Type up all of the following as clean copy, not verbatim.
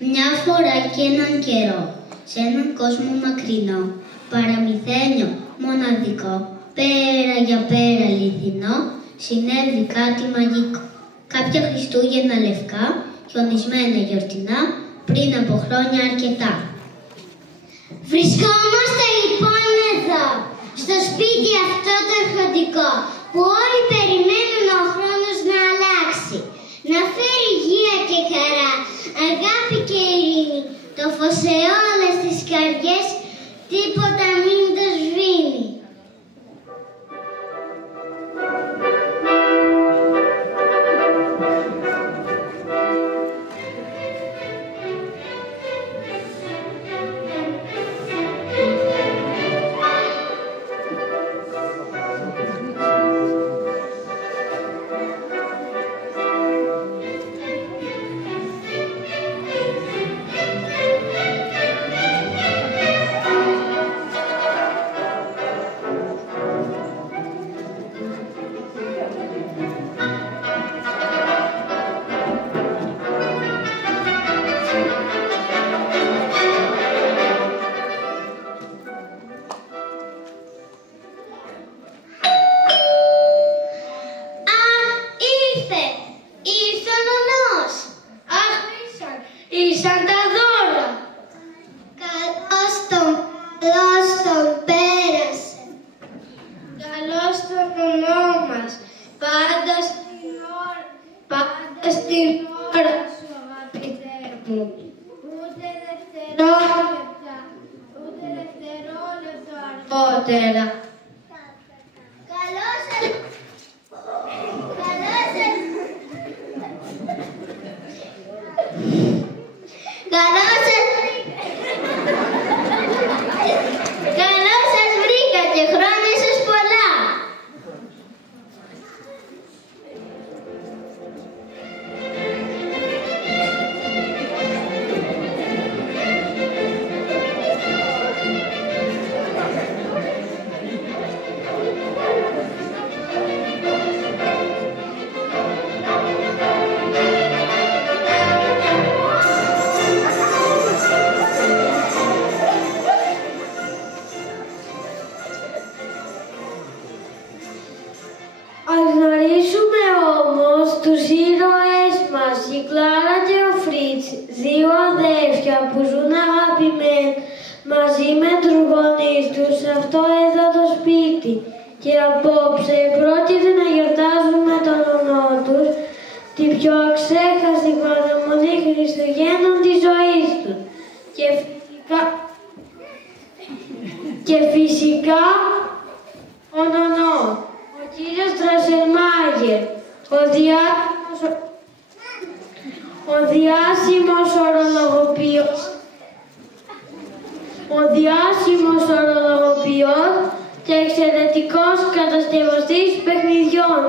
Μια φορά και έναν καιρό, σε έναν κόσμο μακρινό, παραμυθένιο, μοναδικό, πέρα για πέρα αληθινό, συνέβη κάτι μαγικό. Κάποια Χριστούγεννα λευκά, χιονισμένα γιορτινά, πριν από χρόνια αρκετά. Βρισκόμαστε λοιπόν εδώ, στο σπίτι αυτό το ερχοντικό, που όλοι περιμένουν ο χρόνος να αλλάξει, να φέρει υγεία και χαρά, αγάπη και ειρήνη, το φως σε όλες τις καρδιές, τίποτα μην το σβήνει. Ο διάσημος ορολογοποιός και εξαιρετικός κατασκευαστής παιχνιδιών.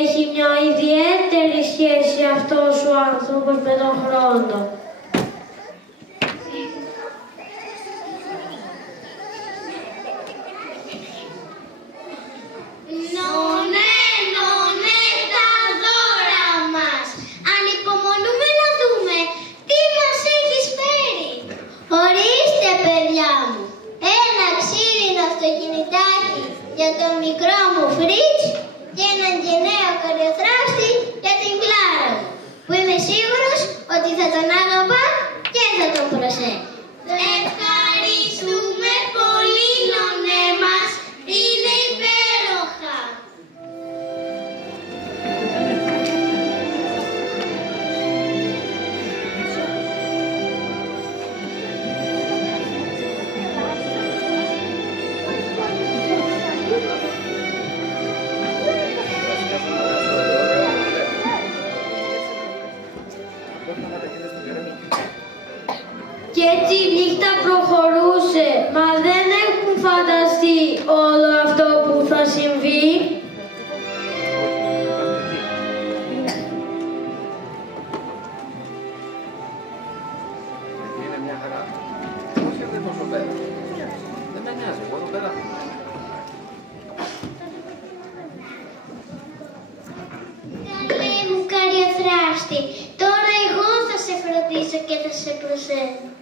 Έχει μια ιδιαίτερη σχέση αυτός ο άνθρωπος με τον χρόνο. Για τον μικρό μου Φρίτς και έναν γενναίο κοριοθράφστη για την Κλάρα μου, που είμαι σίγουρος ότι θα τον αγαπά και θα τον προσέχει. Ευχαριστούμε πολύ, νονέ μας, είναι υπέροχα. Και έτσι η νύχτα προχωρούσε, μα δεν έχουν φανταστεί όλο αυτό που θα συμβεί. Είναι μια χαρά. Πώς έρθει τόσο πέρα. Δεν με νοιάζει, εγώ εδώ πέρα. Καλέ μου καριοθράφστη, τώρα εγώ θα σε φροντίσω και θα σε σε προσέχω.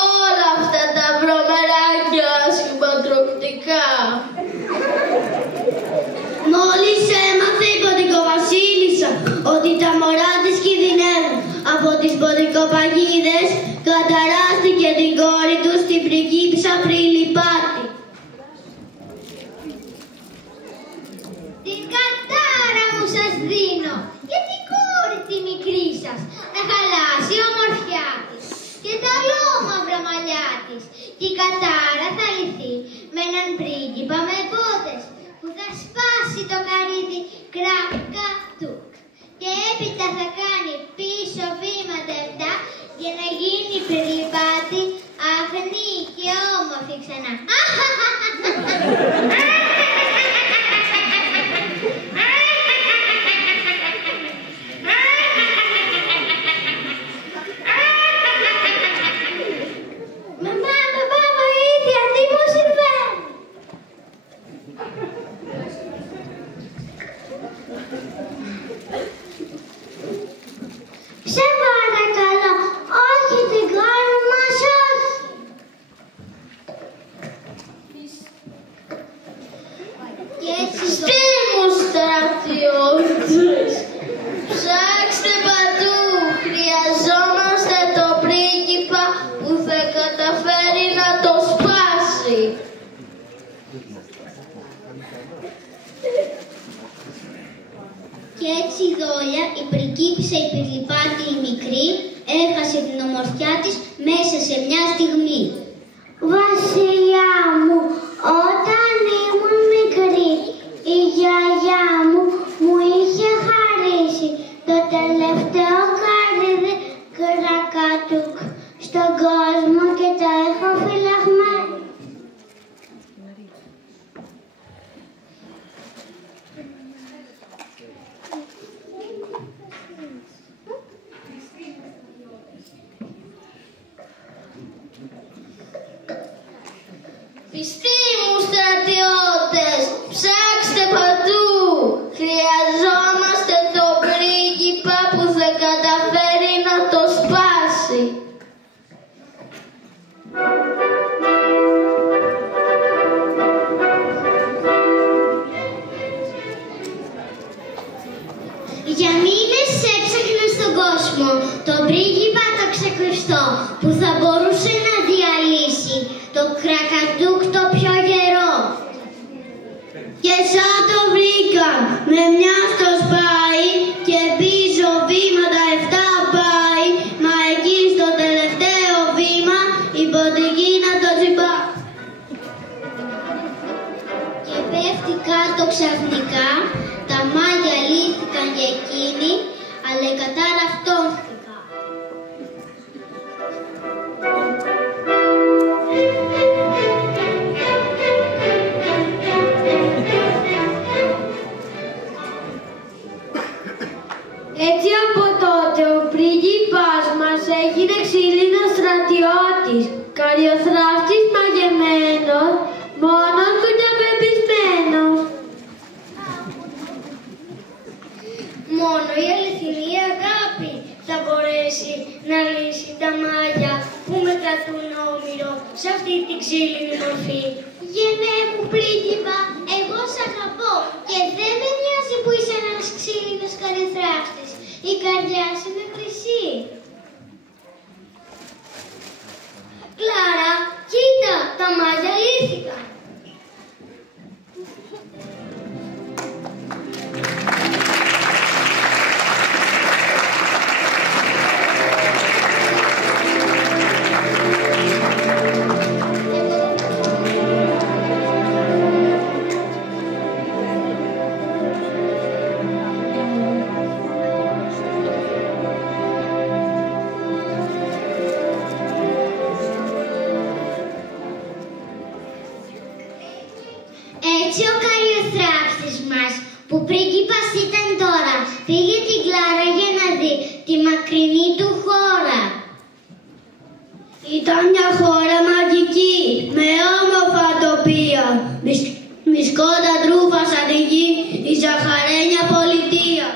Όλα αυτά τα βρωμεράκια ασχηματροπτικά. Μόλις έμαθε η ποντικοβασίλισσα ότι τα μωρά της κινδυνεύουν από τις ποντικοπαγίδες, καταράστηκε την κόρη του στην πριγκίπισσα Πριλιπάτη. Την κατάρα μου σας δίνω για την κόρη τη μικρή σας, να χαλάσει η ομορφιά της και τα ολόμαυρα μαλλιά της. Και η κατάρα θα λυθεί με έναν πρίγκιπα με πότες που θα σπάσει το καρύδι κρακατούκ και έπειτα θα κάνει πίσω βήματα 7 για να γίνει Πριλιπάτη αγνή και όμορφη ξανά. Σε παρακαλώ, όχι την κόρη μας, όχι. Κι έτσι η Δόλια, η πριγκίπισσα η Πυρλιπάτη η μικρή, έχασε την ομορφιά της μέσα σε μια στιγμή. Βασιλιά μου, όταν ήμουν μικρή, η γιαγιά μου μου είχε χαρίσει το τελευταίο καρύδι κρακατούκ στον κόσμο και το έχω φυλαγμένο. Πιστοί μου στρατιώτες, ψάξτε παντού. Χρειαζόμαστε το πρίγκιπα που θα καταφέρει να το σπάσει. Για μήνες έψαχνα στον κόσμο τον πρίγκιπα το ξεκριστό που θα μπορούσε να διαλύσει το κρακατούκ το πιο γερό. Και σαν το βρήκαν, με μια στο σπάει και πίσω βήματα 7 πάει, μα εκεί στο τελευταίο βήμα η ποντική να το τσιμπά. Και πέφτει κάτω ξαφνικά, τα μάγια λύθηκαν για εκείνη, αλλά η κατάρα αυτόχθηκα. Έτσι από τότε ο πρίγκιπας μας έγινε ξύλινος στρατιώτης, καριοθράφτης μαγεμένος, μόνος του και πεπισμένος. Μόνο η αληθινή αγάπη θα μπορέσει να λύσει τα μάγια που μετατούν όμηρο σε αυτή την ξύλινη μορφή. Γεννέ μου πρίγκιπα, εγώ σ' αγαπώ και δεν με νοιάζει που είσαι ένας ξύλινος καριοθράφτης. Η καρδιά σου είναι χρυσή. Κλάρα, κοίτα, τα μάγια λύθηκαν. Έτσι ο καριοθράφτης μας, που πρίγκιπας ήταν τώρα, πήγε την Κλάρα για να δει τη μακρινή του χώρα. Ήταν μια χώρα μαγική, με όμορφα τοπία, μισκότα τρούφα σαν τη γη, η ζαχαρένια πολιτεία.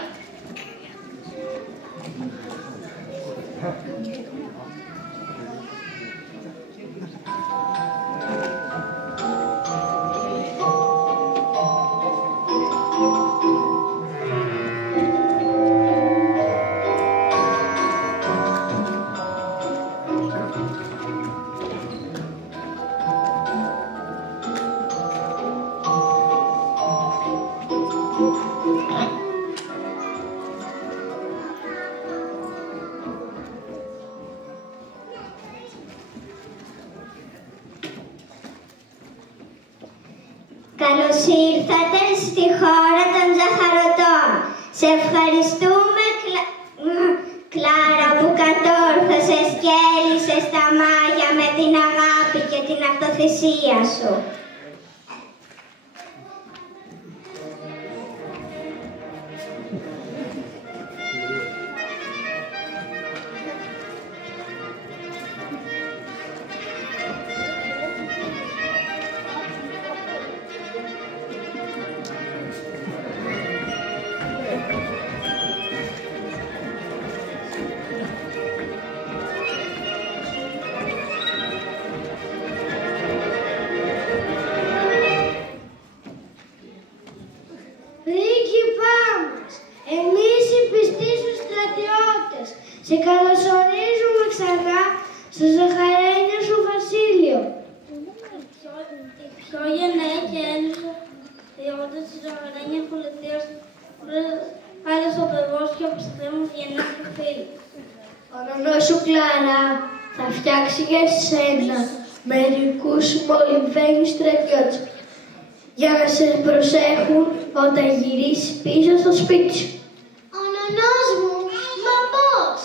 Καλώς ήρθατε στη χώρα των ζαχαρωτών. Σε ευχαριστούμε, Κλάρα, που κατόρθωσες και έλυσες τα μάγια με την αγάπη και την αυτοθυσία σου. Σε καλωσορίζουμε ξανά στο ζαχαρένιο σου βασίλειο. Η πιο γενναία και ένωση της ζαχαρένιας πολιτείας ο παιδός και ο ψυχέμος γεννά και φίλοι. Ο νονός σου, Κλάρα, θα φτιάξει για σένα μερικούς μολυβένους στρατιώτες για να σε προσέχουν όταν γυρίσεις πίσω στο σπίτι σου. Ο νονός μου, μα πώς?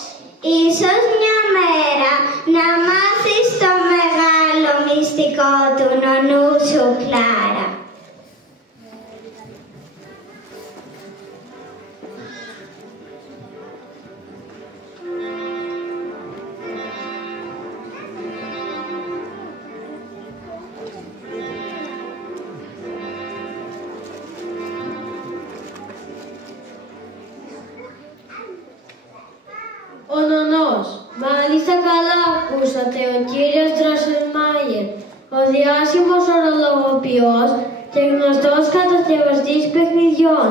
Ίσως μια μέρα να μάθεις το μεγάλο μυστικό του νονού σου, Κλάρα. Ο νονός. Μάλιστα καλά ακούσατε, ο κύριος Ντρόσελμάιερ, ο διάσημος ορολογοποιός και γνωστός κατασκευαστής παιχνιδιών.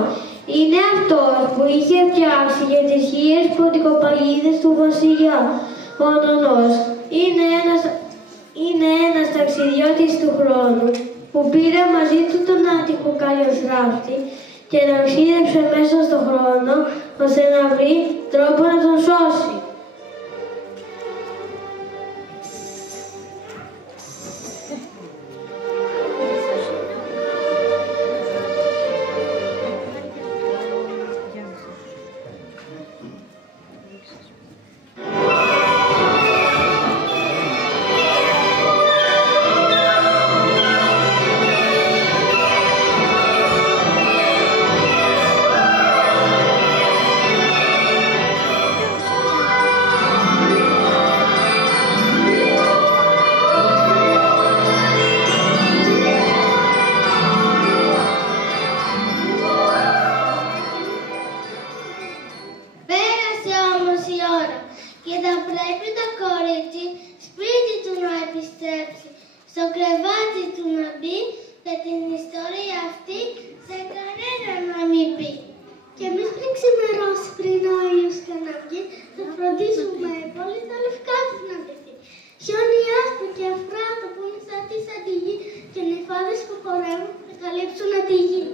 Είναι αυτός που είχε φτιάξει για τις 1000 ποντικοπαγίδες του βασιλιά. Ο νονός είναι ένας ταξιδιώτης του χρόνου που πήρε μαζί του τον άτυχο καλλιοθράφτη και ταξίδεψε μέσα στον χρόνο ώστε να βρει τρόπο να τον σώσει. Στο κρεβάτι του να μπει και την ιστορία αυτή σε κανέναν να μην πει. Και μέχρι ξημερώσει πριν ο ήλιος και να βγει, θα φροντίσουμε πολύ τα λευκά της να ντυθεί. Χιόνι άσπρο και αφράτο που είναι σαν τη γη και νυφάδες που χορεύουν θα καλύψουν τη γη.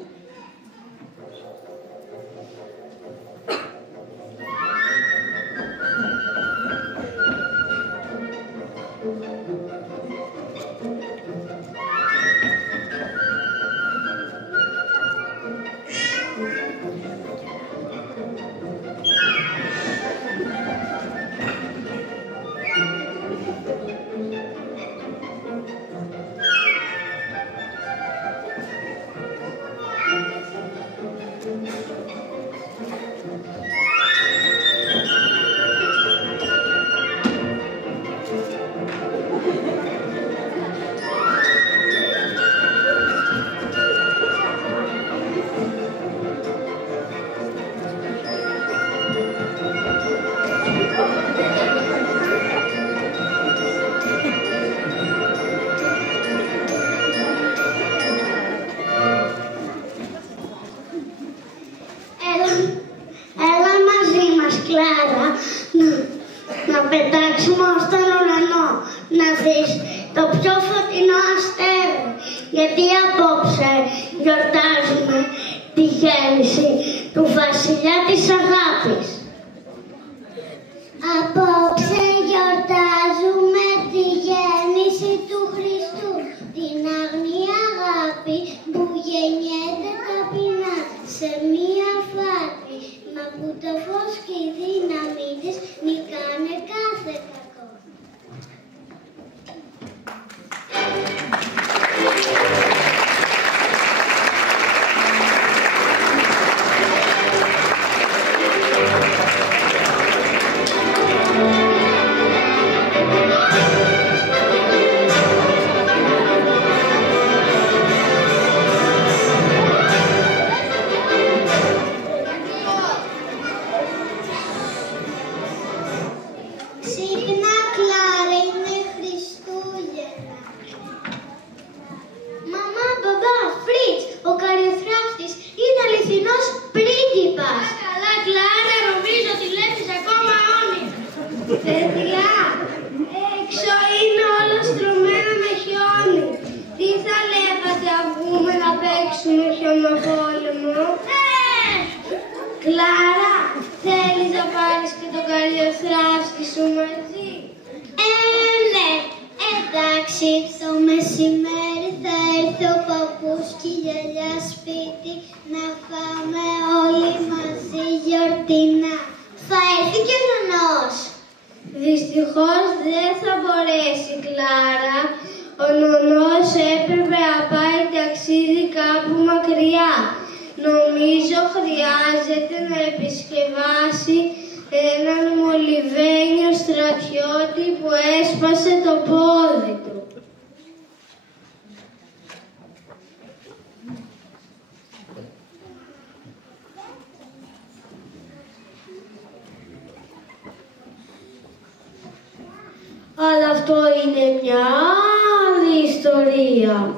Έλα μαζί μας, Κλάρα, να πετάξουμε ως τον ουρανό, να δεις το πιο φωτεινό αστέρι, γιατί απόψε γιορτάζουμε τη γέννηση του βασιλιά της αγάπης. Απόψε γιορτάζουμε τη γέννηση του Χριστού, την αγνή αγάπη που γεννιέται ταπεινά σε μία φάτρη, μα που το φως και η δύναμη της νικάνε κάθε κακό. Συχνά, Κλάρα, είναι Χριστούγεννα. Μαμά, μπαμπά, Φρίτς, ο καριοθράφτης είναι αληθινός πρίγκιπας. Καλά, Κλάρα, νομίζω ότι βλέπεις ακόμα όνειρα. Παιδιά, έξω είναι όλο στρωμένο με χιόνι. Τι θα λέγατε αν βγούμε να παίξουμε χιονοπόλεμο? Κλάρα, θέλεις να πάρεις και τον Καλιοθράφσκι σου μαζί? Ναι, εντάξει, το μεσημέρι θα έρθει ο παππούς και η γιαγιά σπίτι να φάμε όλοι μαζί γιορτινά. Θα έρθει και ο νονός. Δυστυχώς δεν θα μπορέσει, Κλάρα. Ο νονός έπρεπε να πάει ταξίδι κάπου μακριά. Νομίζω χρειάζεται να επισκευάσει έναν μολυβένιο στρατιώτη που έσπασε το πόδι του. Αλλά αυτό είναι μια άλλη ιστορία.